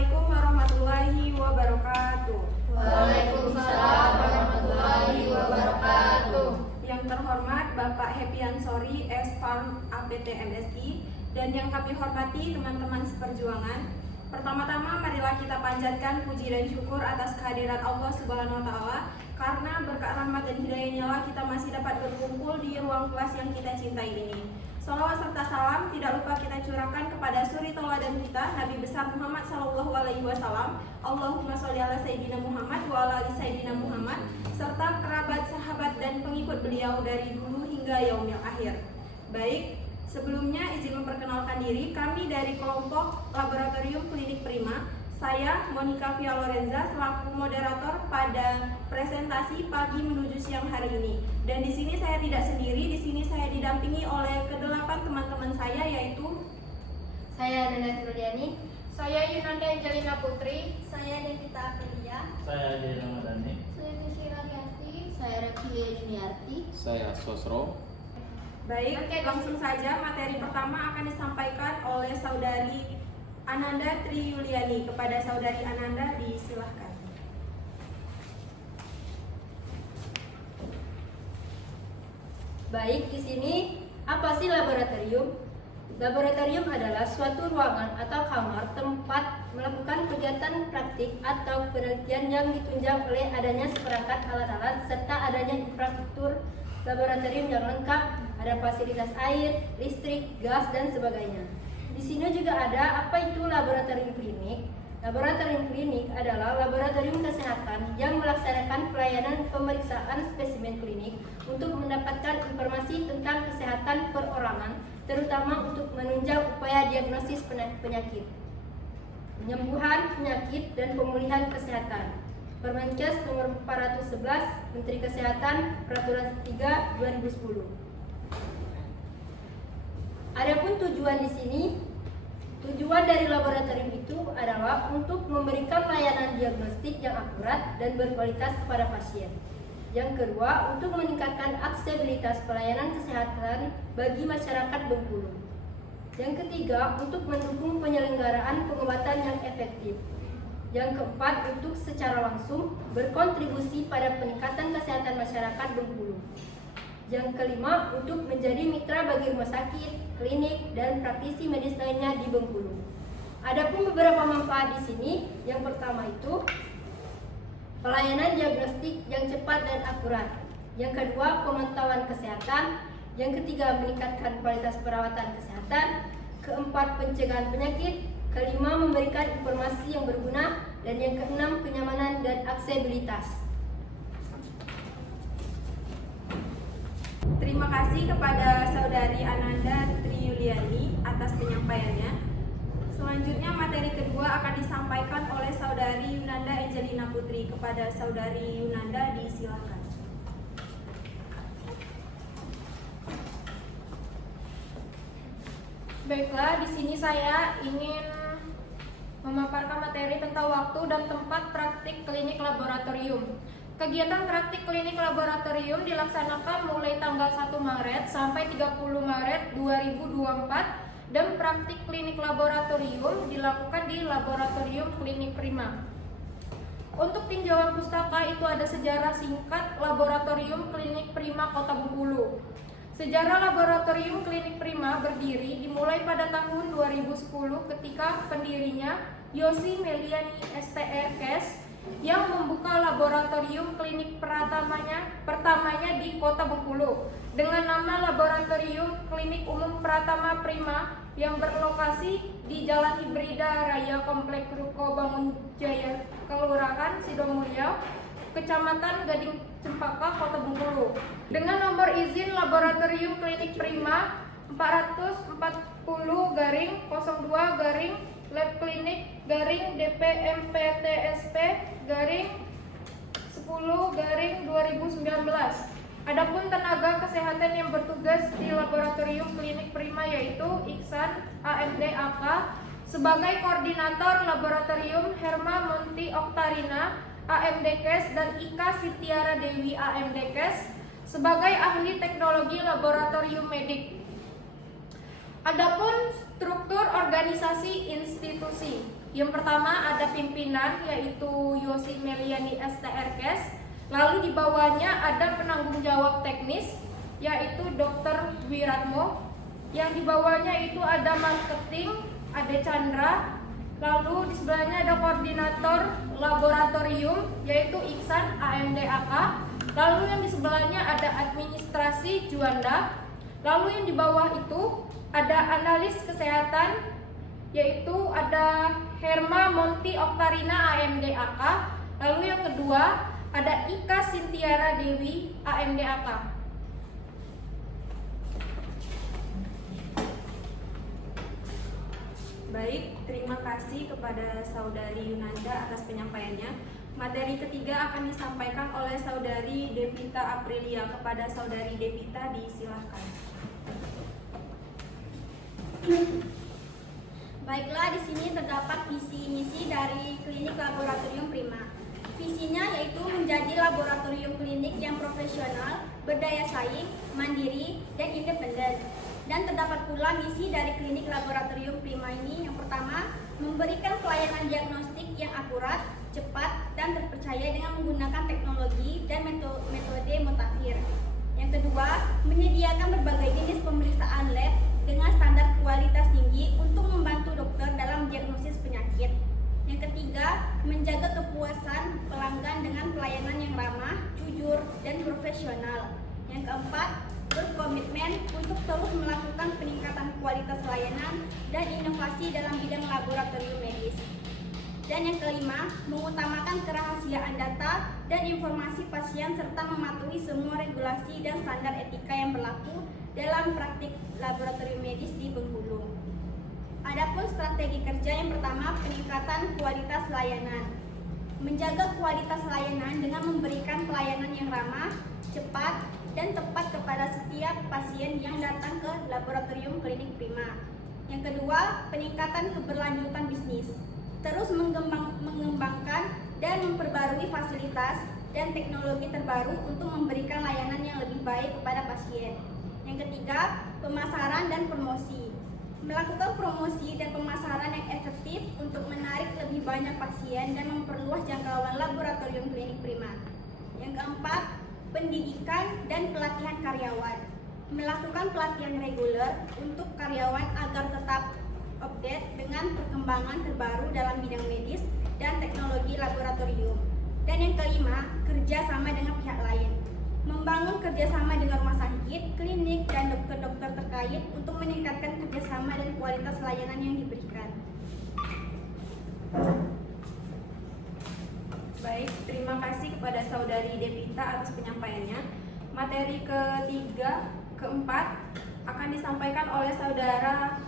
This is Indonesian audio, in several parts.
Assalamualaikum warahmatullahi wabarakatuh. Waalaikumsalam warahmatullahi wabarakatuh. Yang terhormat Bapak Happy Ansori, S-Farm APT MSI, dan yang kami hormati teman-teman seperjuangan. Pertama-tama marilah kita panjatkan puji dan syukur atas kehadirat Allah Subhanahu wa Ta'ala, karena berkat rahmat dan hidayahnya lah kita masih dapat berkumpul di ruang kelas yang kita cintai ini. Salawat serta salam tidak lupa kita curahkan kepada suri tauladan kita, Nabi besar Muhammad Sallallahu Alaihi Wasallam. Allahumma sholli ala Sayyidina Muhammad wa ala ali Sayyidina Muhammad, serta kerabat, sahabat, dan pengikut beliau dari dulu hingga yaumil akhir. Baik, sebelumnya izin memperkenalkan diri, kami dari kelompok Laboratorium Klinik Prima. Saya Monica Via Lorenza selaku moderator pada presentasi pagi menuju siang hari ini. Dan di sini saya tidak sendiri, di sini saya didampingi oleh kedelapan teman-teman saya, yaitu Saya Nanda Truliani, Saya Yunanda Angelina Putri, Saya Devita Aprilia, Saya Adi Ramadhani. saya Desi Rahyati, saya Revilia Juniarti. Saya Sosro. baik, langsung saja materi pertama akan disampaikan oleh Saudari Ananda Tri Yuliani. Kepada Saudari Ananda disilahkan. Baik, di sini apa sih laboratorium? Laboratorium adalah suatu ruangan atau kamar tempat melakukan kegiatan praktik atau penelitian yang ditunjang oleh adanya seperangkat alat-alat serta adanya infrastruktur laboratorium yang lengkap, ada fasilitas air, listrik, gas, dan sebagainya. Di sini juga ada apa itu laboratorium klinik. Laboratorium klinik adalah laboratorium kesehatan yang melaksanakan pelayanan pemeriksaan spesimen klinik untuk mendapatkan informasi tentang kesehatan perorangan, terutama untuk menunjang upaya diagnosis penyakit, penyembuhan penyakit, dan pemulihan kesehatan. Permenkes nomor 411, Menteri Kesehatan, Peraturan 3 2010. Adapun tujuan di sini, tujuan dari laboratorium itu adalah untuk memberikan layanan diagnostik yang akurat dan berkualitas kepada pasien. Yang kedua, untuk meningkatkan aksesibilitas pelayanan kesehatan bagi masyarakat Bengkulu. Yang ketiga, untuk mendukung penyelenggaraan pengobatan yang efektif. Yang keempat, untuk secara langsung berkontribusi pada peningkatan kesehatan masyarakat Bengkulu. Yang kelima, untuk menjadi mitra bagi rumah sakit, klinik, dan praktisi medis lainnya di Bengkulu. Adapun beberapa manfaat di sini, yang pertama itu pelayanan diagnostik yang cepat dan akurat. Yang kedua, pemantauan kesehatan. Yang ketiga, meningkatkan kualitas perawatan kesehatan. Keempat, pencegahan penyakit. Kelima, memberikan informasi yang berguna. Dan yang keenam, kenyamanan dan aksesibilitas. Terima kasih kepada Saudari Ananda Tri Yuliani atas penyampaiannya. Selanjutnya materi kedua akan disampaikan oleh Saudari Yunanda Angelina Putri. Kepada Saudari Yunanda disilakan. Baiklah, di sini saya ingin memaparkan materi tentang waktu dan tempat praktik klinik laboratorium. Kegiatan praktik klinik laboratorium dilaksanakan mulai tanggal 1 Maret sampai 30 Maret 2024 dan praktik klinik laboratorium dilakukan di Laboratorium Klinik Prima. Untuk tinjauan pustaka itu ada sejarah singkat Laboratorium Klinik Prima Kota Bengkulu. Sejarah Laboratorium Klinik Prima berdiri dimulai pada tahun 2010 ketika pendirinya Yosi Meliani STRKes yang membuka laboratorium klinik pertamanya di Kota Bengkulu dengan nama Laboratorium Klinik Umum Pratama Prima yang berlokasi di Jalan Hibrida Raya Komplek Ruko Bangunjaya, Kelurahan Sidomulyo, Kecamatan Gading Cempaka, Kota Bengkulu, dengan nomor izin Laboratorium Klinik Prima 440-02 Lab Klinik DPMPTSP 10-2019. Adapun tenaga kesehatan yang bertugas di Laboratorium Klinik Prima yaitu Iksan AMD AK sebagai koordinator laboratorium, Herma Monti Oktarina AMDkes, dan Ika Sitiara Dewi AMDkes sebagai ahli teknologi laboratorium medik. Adapun struktur organisasi institusi. Yang pertama ada pimpinan yaitu Yosi Meliani STRKes. Lalu di bawahnya ada penanggung jawab teknis yaitu Dr. Wiratmo. Yang di bawahnya itu ada marketing, ada Chandra. Lalu di sebelahnya ada koordinator laboratorium yaitu Iksan AMDAK. Lalu yang di sebelahnya ada administrasi Juanda. Lalu yang di bawah itu ada analis kesehatan yaitu ada Herma Monti Oktarina AMDAK. Lalu yang kedua ada Ika Sintiara Dewi AMDAK. Baik, terima kasih kepada Saudari Yunanda atas penyampaiannya. Materi ketiga akan disampaikan oleh Saudari Devita Aprilia. Kepada Saudari Devita disilahkan. Baiklah, di sini terdapat visi misi dari Klinik Laboratorium Prima. Visinya yaitu menjadi laboratorium klinik yang profesional, berdaya saing, mandiri, dan independen. Dan terdapat pula misi dari Klinik Laboratorium Prima ini. Yang pertama, memberikan pelayanan diagnostik yang akurat, cepat, dan terpercaya dengan menggunakan teknologi dan metode mutakhir. Yang kedua, menyediakan berbagai jenis pemeriksaan lab dengan standar kualitas tinggi untuk membantu dokter dalam diagnosis penyakit. Yang ketiga, menjaga kepuasan pelanggan dengan pelayanan yang ramah, jujur, dan profesional. Yang keempat, berkomitmen untuk terus melakukan peningkatan kualitas layanan dan inovasi dalam bidang laboratorium medis. Dan yang kelima, mengutamakan kerahasiaan data dan informasi pasien serta mematuhi semua regulasi dan standar etika yang berlaku dalam praktik laboratorium medis di Bengkulu. Adapun strategi kerja yang pertama, peningkatan kualitas layanan. Menjaga kualitas layanan dengan memberikan pelayanan yang ramah, cepat, dan tepat kepada setiap pasien yang datang ke laboratorium klinik Prima. Yang kedua, peningkatan keberlanjutan bisnis. Terus mengembangkan dan memperbarui fasilitas dan teknologi terbaru untuk memberikan layanan yang lebih baik kepada pasien. Yang ketiga, pemasaran dan promosi. Melakukan promosi dan pemasaran yang efektif untuk menarik lebih banyak pasien dan memperluas jangkauan laboratorium klinik Prima. Yang keempat, pendidikan dan pelatihan karyawan. Melakukan pelatihan reguler untuk karyawan agar tetap update dengan perkembangan terbaru dalam bidang medis dan teknologi laboratorium. Dan yang kelima, kerjasama dengan pihak lain. Membangun kerjasama dengan rumah sakit, klinik, dan dokter-dokter terkait untuk meningkatkan kerjasama dan kualitas layanan yang diberikan. Baik, terima kasih kepada Saudari Devita atas penyampaiannya. Materi ketiga, keempat akan disampaikan oleh Saudara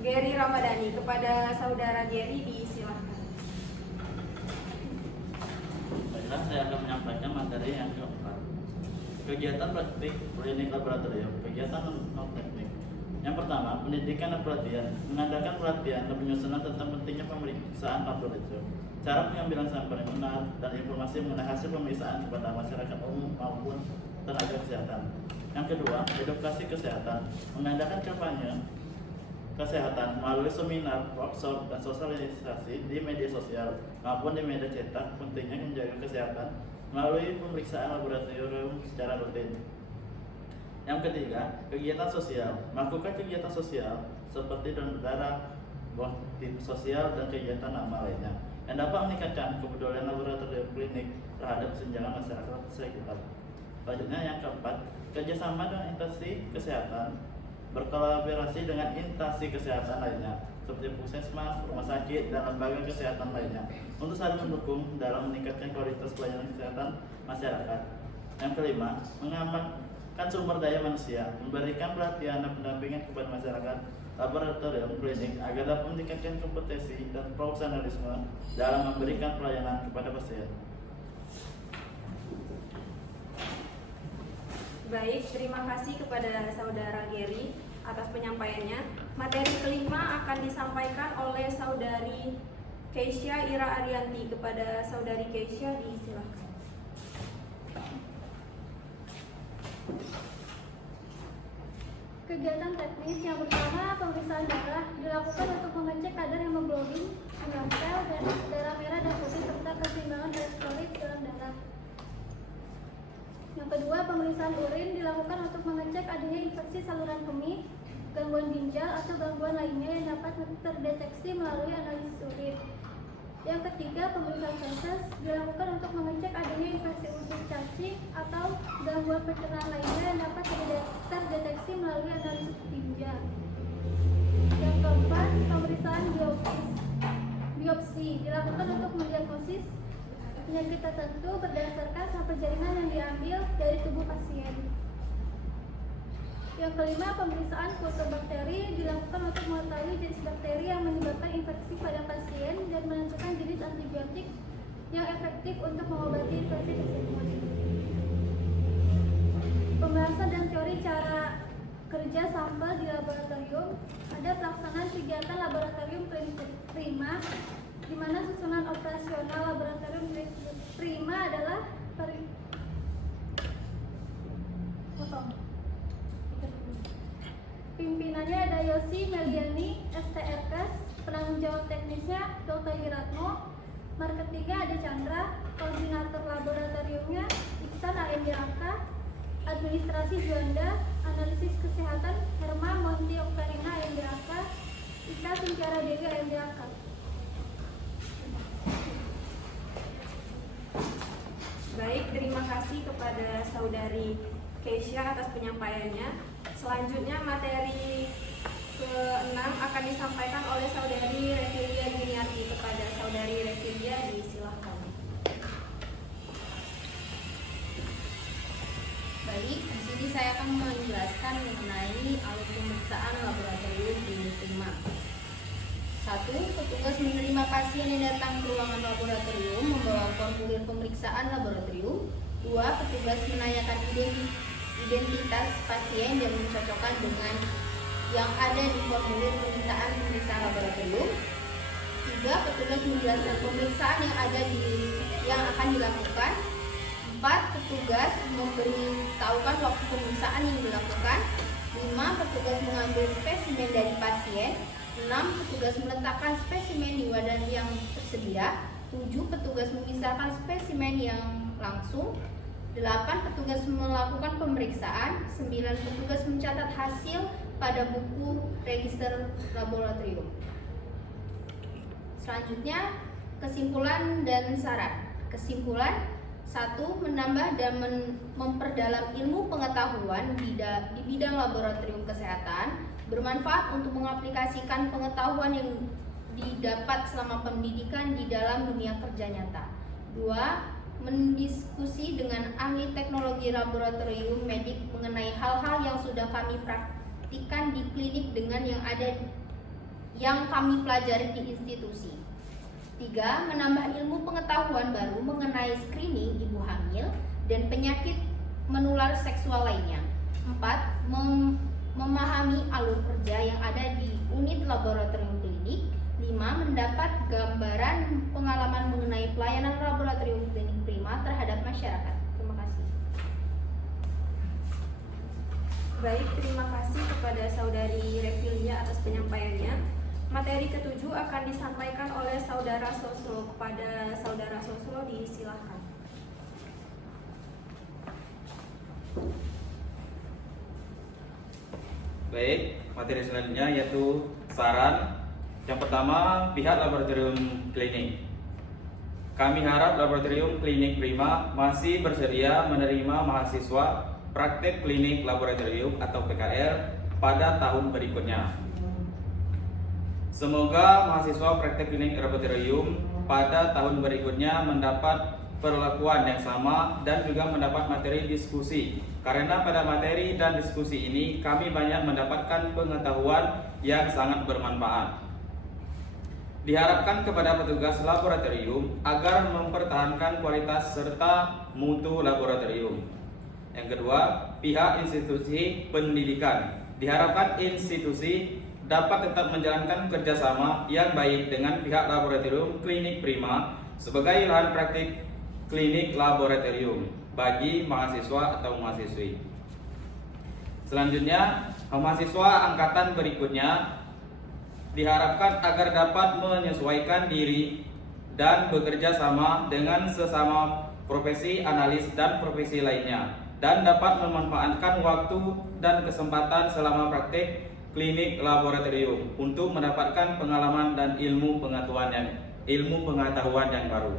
Gary Ramadhani. Kepada Saudara Gary disilahkan. Baiklah, saya akan menyampaikan materi yang keempat. Kegiatan praktik klinik laboratorium, kegiatan non-teknik. Yang pertama, pendidikan dan pelatihan. Mengadakan pelatihan dan penyusunan tentang pentingnya pemeriksaan laboratorium, cara pengambilan sampel yang benar, dan informasi mengenai hasil pemeriksaan kepada masyarakat umum maupun tenaga kesehatan. Yang kedua, edukasi kesehatan. Mengadakan kampanye kesehatan melalui seminar, workshop, dan sosialisasi di media sosial maupun di media cetak pentingnya menjaga kesehatan melalui pemeriksaan laboratorium secara rutin. Yang ketiga, kegiatan sosial. Melakukan kegiatan sosial seperti donor darah, bakti sosial, dan kegiatan nama lainnya yang dapat meningkatkan kepedulian laboratorium klinik terhadap kesenjangan masyarakat sekitar. Selanjutnya, yang keempat, kerjasama dengan instansi kesehatan. Berkolaborasi dengan instansi kesehatan lainnya seperti puskesmas, rumah sakit, dan lembaga kesehatan lainnya untuk saling mendukung dalam meningkatkan kualitas pelayanan kesehatan masyarakat. Yang kelima, mengamankan sumber daya manusia, memberikan pelatihan dan pendampingan kepada masyarakat laboratorium klinik agar dapat meningkatkan kompetensi dan profesionalisme dalam memberikan pelayanan kepada pasien. Baik, terima kasih kepada Saudara Gary atas penyampaiannya. Materi kelima akan disampaikan oleh Saudari Keisha Ira Arianti. Kepada Saudari Keisha disilahkan. Kegiatan teknis yang pertama, pemeriksaan darah dilakukan untuk mengecek kadar hemoglobin, jumlah sel, dan darah merah dan putih serta keseimbangan elektrolit dalam darah. Yang kedua, pemeriksaan urin dilakukan untuk mengecek adanya infeksi saluran kemih, gangguan ginjal atau gangguan lainnya yang dapat terdeteksi melalui analisis urin. Yang ketiga, pemeriksaan feses dilakukan untuk mengecek adanya infeksi usus cacing atau gangguan pencernaan lainnya yang dapat terdeteksi melalui analisis tinja. Yang keempat, pemeriksaan biopsi dilakukan untuk mendiagnosis penyakit tertentu berdasarkan sampel jaringan yang diambil dari tubuh pasien. Yang kelima, pemeriksaan kultur bakteri dilakukan untuk mengetahui jenis bakteri yang menyebabkan infeksi pada pasien dan menentukan jenis antibiotik yang efektif untuk mengobati infeksi tersebut. Pembahasan dan teori cara kerja sampel di laboratorium. Ada pelaksanaan kegiatan laboratorium klinik prima, di mana susunan operasional laboratorium klinik prima adalah pimpinannya ada Yosi Meliani, STRK, penanggung jawab teknisnya Dr. Wiratno, marketingnya ada Chandra, koordinator laboratoriumnya Iksan AMDAK, administrasi Juanda, analisis kesehatan Herma Monti Oktarina AMDAK, Ika Sintiara Dewi AMDAK. Baik, terima kasih kepada Saudari Keisha atas penyampaiannya. Selanjutnya materi ke-6 akan disampaikan oleh Saudari Revilia Juniarti. Kepada Saudari Revilia disilahkan. Baik, di sini saya akan menjelaskan mengenai alat pemeriksaan laboratorium klinik prima. 1. Petugas menerima pasien yang datang ke ruangan laboratorium membawa formulir pemeriksaan laboratorium. 2. Petugas menanyakan identitas pasien dan mencocokkan dengan yang ada di formulir permintaan pemeriksaan laboratorium. 3. Petugas menjelaskan pemeriksaan yang akan dilakukan. 4. Petugas memberitahukan waktu pemeriksaan yang dilakukan. 5. Petugas mengambil spesimen dari pasien. 6. Petugas meletakkan spesimen di wadah yang tersedia. 7. Petugas memisahkan spesimen yang langsung. 8. Petugas melakukan pemeriksaan. 9. Petugas mencatat hasil pada buku register laboratorium. Selanjutnya, kesimpulan dan saran. Kesimpulan: 1. Menambah dan memperdalam ilmu pengetahuan di bidang laboratorium kesehatan, bermanfaat untuk mengaplikasikan pengetahuan yang didapat selama pendidikan di dalam dunia kerja nyata. 2. Mendiskusi dengan ahli teknologi laboratorium medik mengenai hal-hal yang sudah kami praktikkan di klinik dengan yang kami pelajari di institusi. 3. Menambah ilmu pengetahuan baru mengenai screening ibu hamil dan penyakit menular seksual lainnya. 4. Memahami alur kerja yang ada di unit laboratorium klinik. 5. Mendapat gambaran pengalaman mengenai pelayanan laboratorium klinik prima terhadap masyarakat. Terima kasih. Baik, terima kasih kepada Saudari Revilia atas penyampaiannya. Materi ke-7 akan disampaikan oleh Saudara Sosro. Kepada Saudara Sosro disilahkan. Baik, materi selanjutnya yaitu saran. Yang pertama, pihak laboratorium klinik. Kami harap laboratorium klinik prima masih bersedia menerima mahasiswa praktek klinik laboratorium atau PKL pada tahun berikutnya. Semoga mahasiswa praktek klinik laboratorium pada tahun berikutnya mendapat perlakuan yang sama dan juga mendapat materi diskusi. Karena pada materi dan diskusi ini kami banyak mendapatkan pengetahuan yang sangat bermanfaat. Diharapkan kepada petugas laboratorium agar mempertahankan kualitas serta mutu laboratorium. Yang kedua, pihak institusi pendidikan. Diharapkan institusi dapat tetap menjalankan kerjasama yang baik dengan pihak laboratorium klinik prima sebagai lahan praktik klinik laboratorium bagi mahasiswa atau mahasiswi. Selanjutnya, Mahasiswa angkatan berikutnya diharapkan agar dapat menyesuaikan diri dan bekerja sama dengan sesama profesi analis dan profesi lainnya, dan dapat memanfaatkan waktu dan kesempatan selama praktik klinik laboratorium untuk mendapatkan pengalaman dan ilmu pengetahuan yang baru.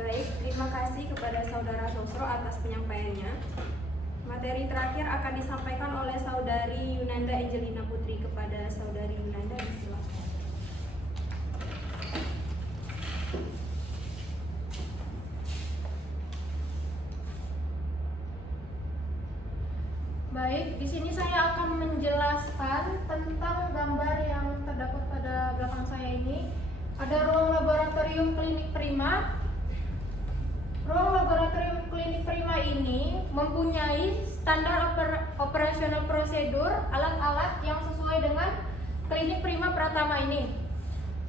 Baik, terima kasih kepada Saudara Sosro atas penyampaiannya. Materi terakhir akan disampaikan oleh Saudari Yunanda Angelina Putri. Kepada Saudari Yunanda, disilakan. Baik, di sini saya akan menjelaskan tentang gambar yang terdapat pada belakang saya ini. Ada ruang laboratorium klinik prima. Ruang laboratorium klinik prima ini mempunyai standar operasional prosedur alat-alat yang sesuai dengan klinik prima Pratama ini.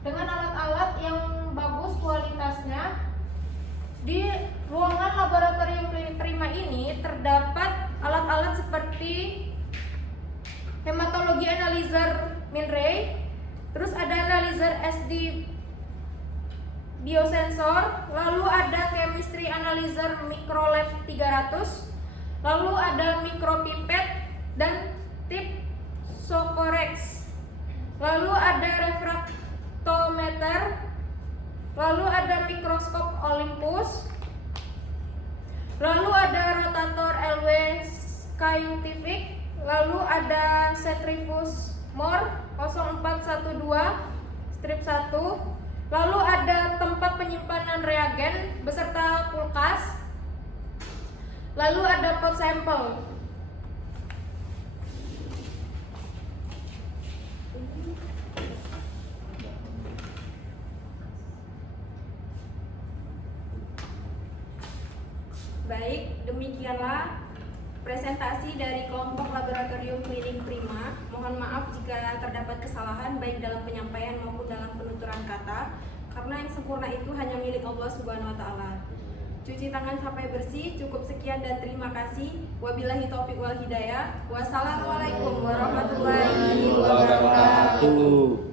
Dengan alat-alat yang bagus kualitasnya, di ruangan laboratorium klinik prima ini terdapat alat-alat seperti hematologi analyzer Minray, terus ada analyzer SD biosensor, lalu ada chemistry analyzer microlab 300, lalu ada micropipet dan tip Socorex, lalu ada refraktometer, lalu ada mikroskop Olympus, lalu ada rotator LW Scientific, lalu ada Centrifus Moore 0412 strip 1, lalu ada tempat penyimpanan reagen beserta kulkas, lalu ada pot sampel. Baik, demikianlah presentasi dari kelompok laboratorium klinik prima. Mohon maaf jika terdapat kesalahan baik dalam penyampaian maupun dalam penuturan kata, karena yang sempurna itu hanya milik Allah Subhanahu wa Ta'ala. Cuci tangan sampai bersih. Cukup sekian dan terima kasih. Wabillahi taufiq wal hidayah. Wassalamualaikum warahmatullahi wabarakatuh.